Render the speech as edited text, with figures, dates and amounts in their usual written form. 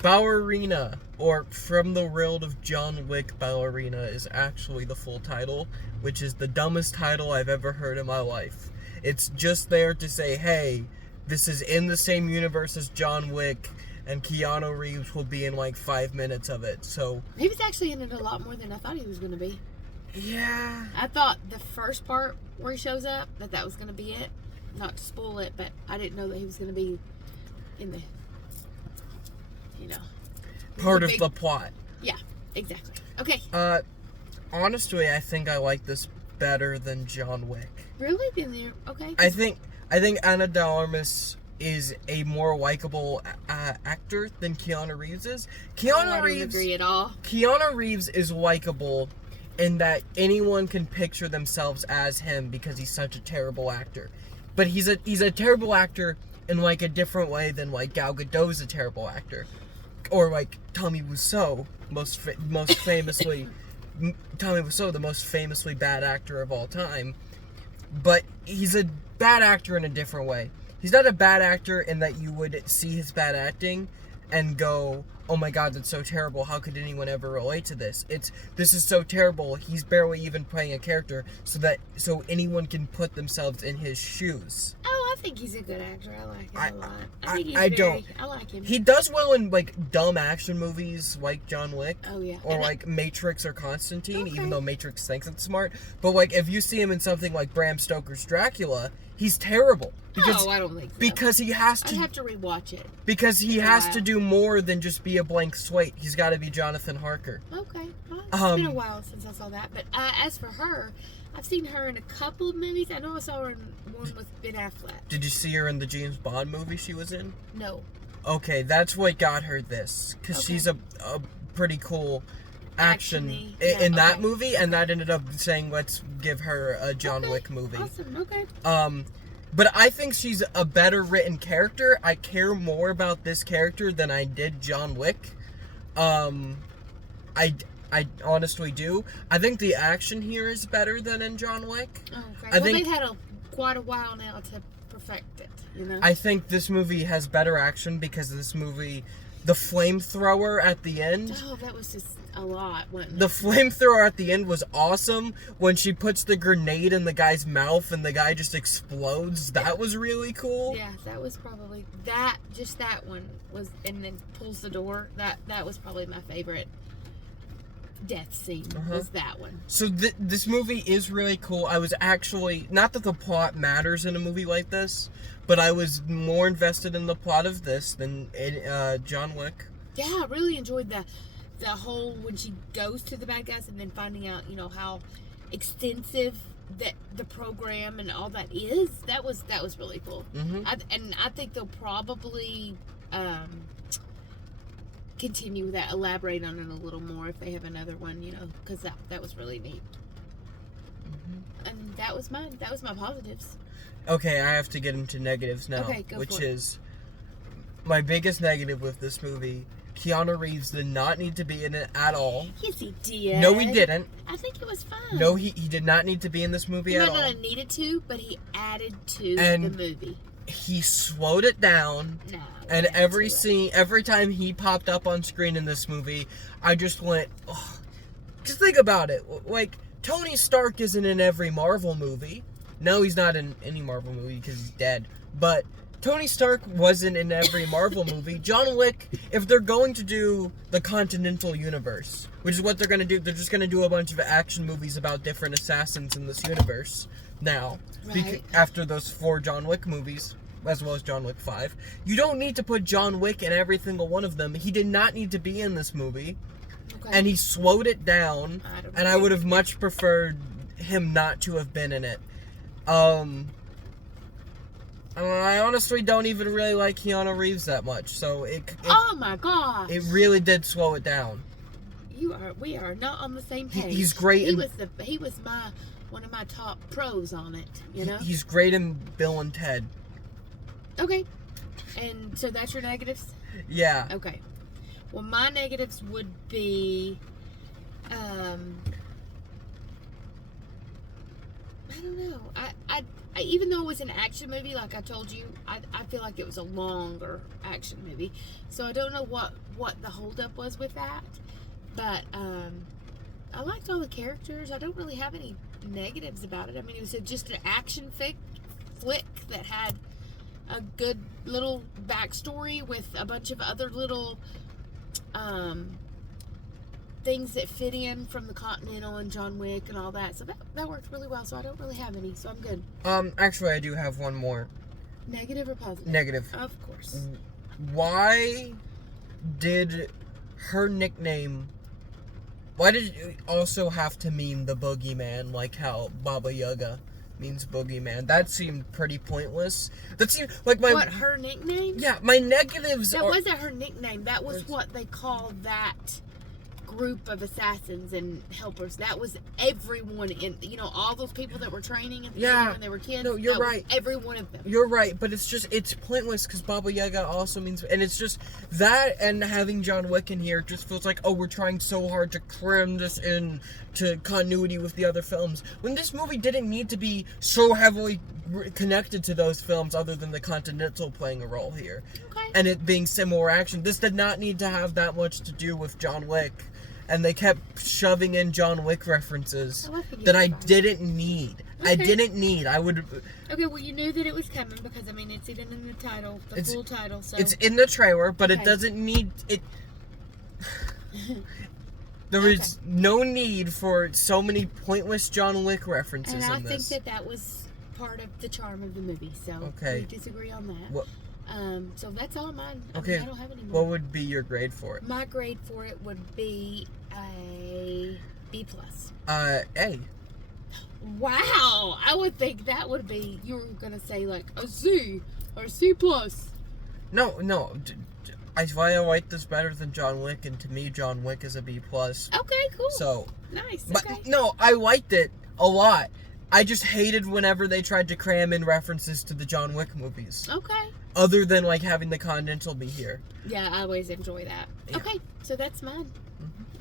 Ballerina, or From the World of John Wick Ballerina, is actually the full title, which is the dumbest title I've ever heard in my life. It's just there to say, hey, this is in the same universe as John Wick, and Keanu Reeves will be in like 5 minutes of it, so... He was actually in it a lot more than I thought he was going to be. Yeah. I thought the first part where he shows up, that was going to be it. Not to spoil it, but I didn't know that he was going to be in the... part of the plot. Yeah, exactly. Okay. Honestly, I think I like this better than John Wick. Really? Then okay. I think Ana de Armas is a more likable actor than Keanu Reeves is. I don't agree at all. Keanu Reeves is likable in that anyone can picture themselves as him because he's such a terrible actor. But he's a terrible actor in like a different way than like Gal Gadot's a terrible actor. Or like Tommy Wiseau, most famously, Tommy Wiseau, the most famously bad actor of all time. But he's a bad actor in a different way. He's not a bad actor in that you would see his bad acting and go, oh my god, that's so terrible, how could anyone ever relate to this? This is so terrible, he's barely even playing a character so anyone can put themselves in his shoes. Oh, I think he's a good actor. I like him a lot. I like him. He does well in like dumb action movies like John Wick. Oh yeah. Or like Matrix or Constantine, even though Matrix thinks it's smart. But like if you see him in something like Bram Stoker's Dracula, he's terrible. I don't think so. Because he has to... I'd have to rewatch it. Because he has to do more than just be a blank slate. He's got to be Jonathan Harker. Okay. Well, it's been a while since I saw that. But as for her, I've seen her in a couple of movies. I know I saw her in one with Ben Affleck. Did you see her in the James Bond movie she was in? No. Okay, that's what got her this. Because she's a pretty cool action in that movie. And that ended up saying, let's give her a John Wick movie. Awesome. Okay. But I think she's a better written character. I care more about this character than I did John Wick. I honestly do. I think the action here is better than in John Wick. Okay. They've had quite a while now to perfect it, you know? I think this movie has better action because this movie... The flamethrower at the end... Oh, that was just a lot, wasn't it? The flamethrower at the end was awesome. When she puts the grenade in the guy's mouth and the guy just explodes, that was really cool. Yeah, that was probably... Just that one was... And then pulls the door. That was probably my favorite death scene, was that one. So this movie is really cool. I was actually... Not that the plot matters in a movie like this, but I was more invested in the plot of this than in John Wick. Yeah, I really enjoyed the whole when she goes to the bad guys and then finding out, how extensive that the program and all that is. That was really cool. Mm-hmm. I think they'll probably continue with that, elaborate on it a little more if they have another one, because that was really neat. Mm-hmm. And that was my positives. Okay, I have to get into negatives now. Okay, go which for it. is my biggest negative with this movie. Keanu Reeves did not need to be in it at all. Yes, he did. No, he didn't. I think it was fine. No, he did not need to be in this movie at all. He might not have needed to, but he added to the movie. He slowed it down. No. And every time he popped up on screen in this movie, I just went, oh. Just think about it. Like, Tony Stark isn't in every Marvel movie. No, he's not in any Marvel movie because he's dead. But Tony Stark wasn't in every Marvel movie. John Wick, if they're going to do the Continental Universe, which is what they're going to do, they're just going to do a bunch of action movies about different assassins in this universe now. Right. After those 4 John Wick movies, as well as John Wick 5. You don't need to put John Wick in every single one of them. He did not need to be in this movie. Okay. And he slowed it down. I would have much preferred him not to have been in it. I honestly don't even really like Keanu Reeves that much, so oh my god! It really did slow it down. We are not on the same page. He's great. He was one of my top pros on it. He's great in Bill and Ted. Okay, and so that's your negatives. Yeah. Okay. Well, my negatives would be, I don't know. I even though it was an action movie, like I told you, I feel like it was a longer action movie. So I don't know what the holdup was with that. But I liked all the characters. I don't really have any negatives about it. I mean, it was just an action flick that had a good little backstory with a bunch of other little things that fit in from the Continental and John Wick and all that. So that worked really well. So I don't really have any. So I'm good. Actually, I do have one more. Negative or positive? Negative. Of course. Why did her nickname... Why did it also have to mean the boogeyman, like how Baba Yaga means boogeyman? That seemed pretty pointless. That seemed like my... What, her nickname? Yeah, my negatives That are... wasn't her nickname. That was what they called that group of assassins and helpers. That was everyone in, all those people that were training at the beginning when they were kids. No, you're right. Every one of them. You're right, but it's pointless because Baba Yaga also means, and it's just that, and having John Wick in here just feels like, oh, we're trying so hard to cram this in to continuity with the other films, when this movie didn't need to be so heavily connected to those films other than the Continental playing a role here. Okay. And it being similar action. This did not need to have that much to do with John Wick. And they kept shoving in John Wick references that I didn't need. Okay. I didn't need. I would... Okay, well, you knew that it was coming because, I mean, it's even in the title, the full title, so... It's in the trailer, but Okay. it doesn't need... it. There is no need for so many pointless John Wick references in this. And I think that was part of the charm of the movie, so we disagree on that. What? So that's all mine. Okay. I don't have any more. What would be your grade for it? My grade for it would be a B+. A. Wow! I would think that would be, you were going to say like a C or C+. No. I like this better than John Wick, and to me, John Wick is a B+. Okay, cool. So, nice. but Okay. no, I liked it a lot. I just hated whenever they tried to cram in references to the John Wick movies. Okay. Other than like having the Continental be here. Yeah, I always enjoy that. Yeah. Okay, so that's mine. Mm-hmm.